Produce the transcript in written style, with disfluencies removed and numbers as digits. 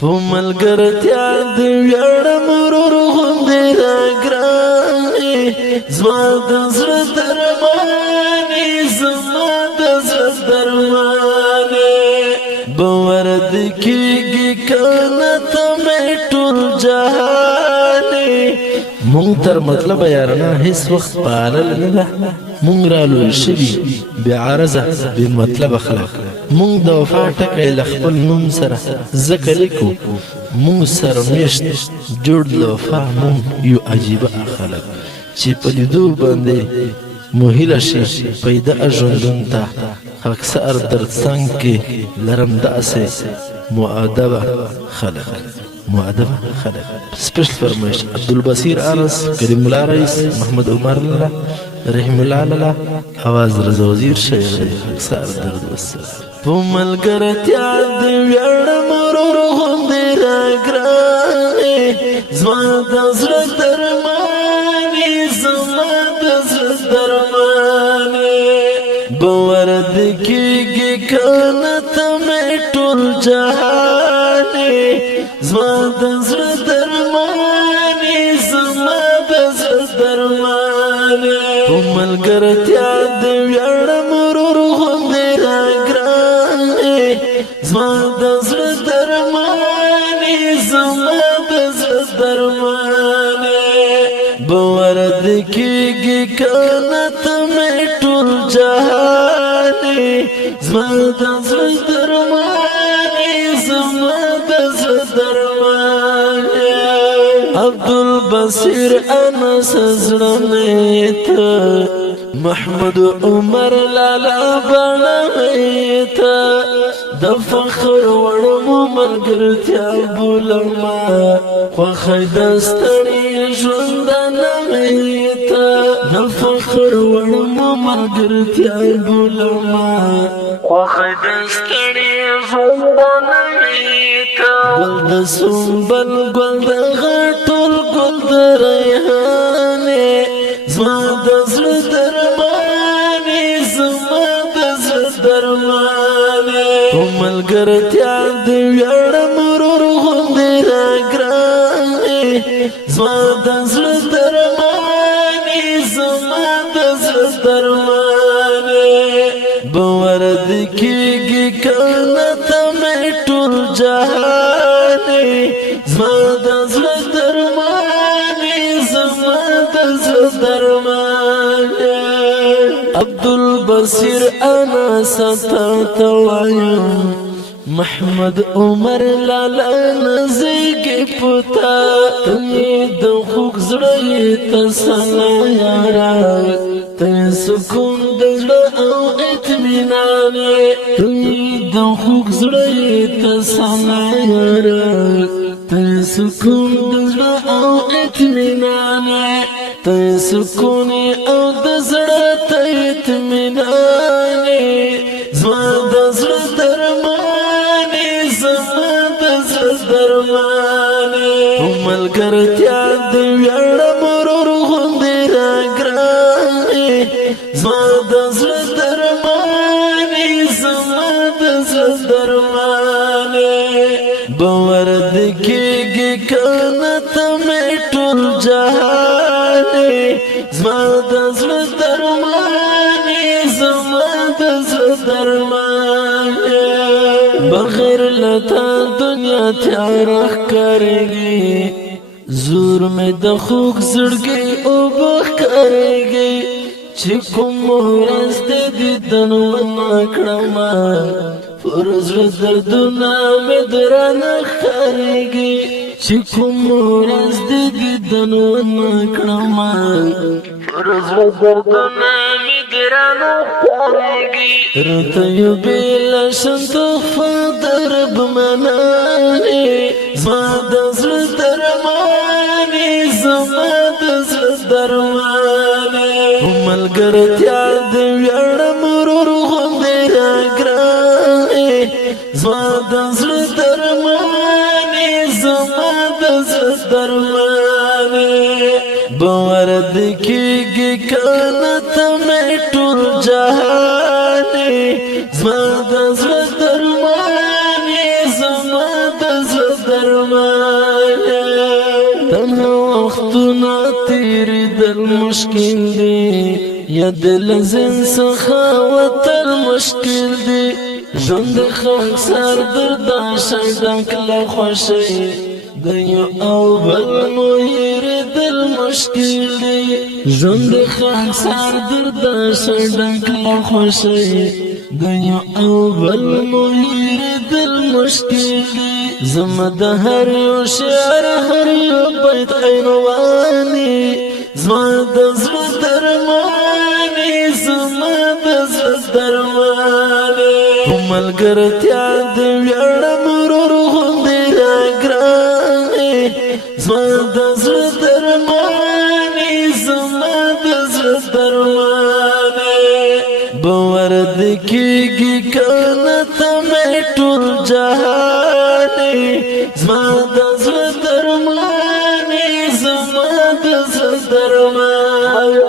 په ملګرتیا د ویاړم ورور غوندې راګرانې زما د زړه درمانې زما د زړه درمانې باور دې کېږي کنه ته مې ټول جهانې مونږ تر مطلبه یارانه هیڅ وخت پالل نه ده مونږ رالوی شوي بې عرضه بې مطلبه خلک مونږ د وفا ټکی له خپل نوم سره ځکه لیکو مونږ سره میشت جوړ د وفا مونږ یو عجیبه خلک چې په لیدو باندې مو هیله شي پیدا ژوندون ته اکثر در څنګ کې لرم داسې مؤدبه خلک مؤدبه خلک سپیشل فرمایش عبدالبصیر انس کریم الله رئیس محمد عمر الله رحم الله لاله आवाज رضا وزیر شیخ اکثر درد وسه په ملګرتیا د ویاړم ورور غوندې راګرانې زما د زړه درمانې زما د زړه درمانې باور دې کېږي کنه ته مې ټول جهانې زما د زړه درمانې زما د زړه درمانې په ملګرتیا د ویاړم ورور غوندې راګرانې زما د زړه درمانې زما د زړه درمانې باور دې کېږي کنه ته مې ټول جهانې زما د زړه درمانې زما د زړه درمانې عبدالبصیر انس زړه مې ته محمد عمر لالا بڼه مې ته د فخر وړمو ملګرتیا بولما خوښۍ د ستړي ژوندانه مې ته د فخر وړمو ملګرتیا بولما خوښۍ د ستړي ژوندانه مې ته ګل د سنبل ګل د غټول ګل د ریحانې زما د زړه درمانې زما د زړه درمانې په ملګرتیا د ویاړم ورور غوندې راګرانې زما د زړه درمانې زما د زړه درمانې باور دې کېږي کنه ته مې ټول جهانې زما د زړه درمانې زما د زړه درمانې عبدالبصیر انس ته وایم محمد عمر لالا نزیږي پتا ته د خوږ زړه تسلا یارا ته سکون د زړه او اطمینان ته د خوږ زړه تسلا یارا ته سکون د زړه او اطمینان ته سکون او د زړه ته اطمینان زما د زړه درمانې زما د زړه درمانې په ملګرتیا د ویاړم ورور غوندې راګرانې زما د زړه درمانې زما د زړه درمانې باور دې کېږي کنه ته مې ټول جهانې زما د زړه درمانې زما د زړه درمانې بغیر لتا دنیا تیاره ښکارېږي زور مې د خوږ زړګي اوبه ښکارېږي چې کوم ورځ د دیدن ونه کړمه پر زړه دردونه مې درانه ښکارېږي چې کوم ورځ د دیدن ونه کړمه پر زړه دردونه مې درانه ښکارېږي راته یو بېله شان تحفه د رب منانې زما د زړه درمانې زما د زړه درمانې په ملګرتیا د ویاړم ورور غوندې راګرانې زما د زړه درمانې زما د زړه درمانې باور دې کېږي کنه ته مې ټول جهانې زما د زړه درمانې زما د زړه درمانه تنها وختنا تیریدل مشکل دی یا دل زین سخاوت المشکل دی ژوند خلق سر دردا شیدک له خوشی دیو او بل مهیر دل مشکل دی ژوند خلق سر دردا شیدک له خوشی دیو او بل مهیر دل مشکل دی زما د هر یو شعر هر یو بیت عنوانی زما د زړه درمانی زما د زړه درمانی ملګرتیا د ویاړم ورور غوندې راګرانې زما د زړه درمانی زما د زړه درمانی باور دې کېږي کنه ته مې ټول جهانې زما د زړه درمانی زما د زړه درمانی